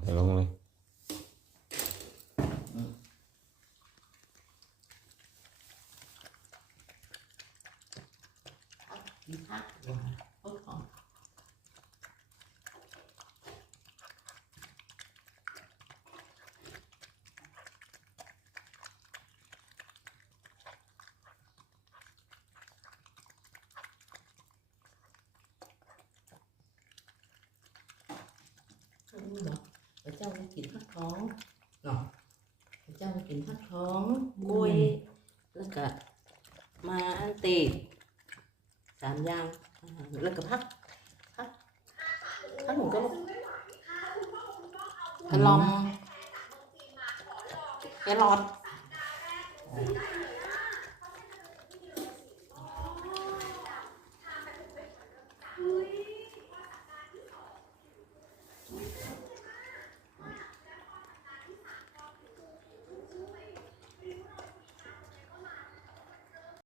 ไปลงเลยมีผักหวานต้นหอมรู้เหรอพระเจ้าไม่กินผักท้องเนาะพระเจ้าไม่กินผักท้องกล้วยแล้วก็มาอันเตะ3 อย่างแล้วก็ผักหนูก็กระลองแครอท